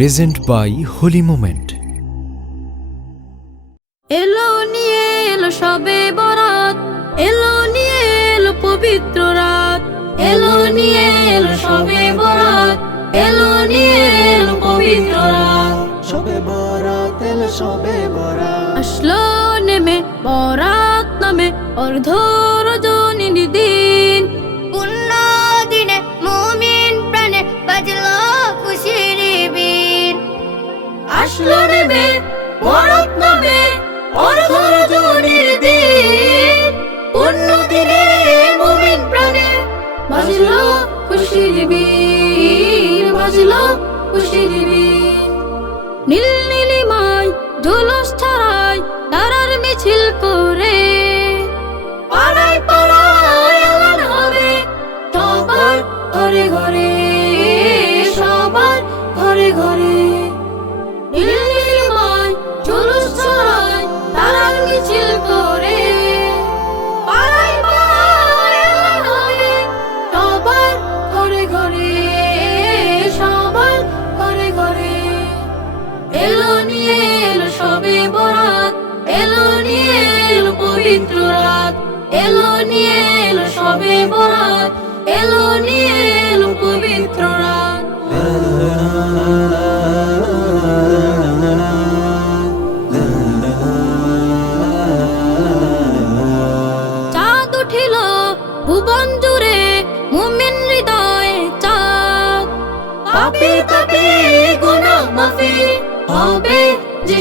Present by Holi moment এলো নিয়ে এলো সবে বরাত। এলো নিয়ে এলো পবিত্র রাত। এলো নিয়ে এলো সবে বরাত। এলো নিয়ে এলো পবিত্র রাত। সবে বরাত এলো সবে বরাত। আসলো নেমে বরাত নামে অর্ধ রজনীর দিন বাজলো খুশির নীল এলো নিয়ে এলো সবে বরাত, এলো নিয়ে এলো পবিত্র চাঁদ উঠিল ভুবন জুড়ে, মুমিন হৃদয়ে চাঁদ। পাপি মাফি, হবে যে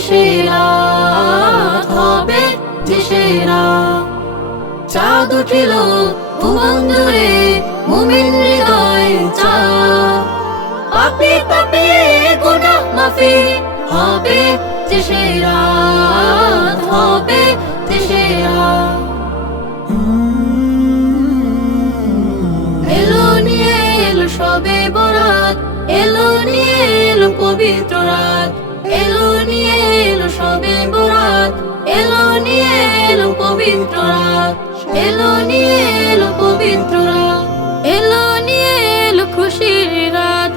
হবে চাঁদ উঠিল ভুবন জুড়ে মুমিন হৃদয়ে চাঁদ পাপি পাপি গুনা মাফি হবে যে সেরা হবে যে সেরা এলো নিয়ে এলো সবে বরাত, এলো নিয়ে এলো পবিত্র রাত। পবিত্র রাত এলো নিয়ে এলো পবিত্র রাত। এলো নিয়ে এলো খুশির রাত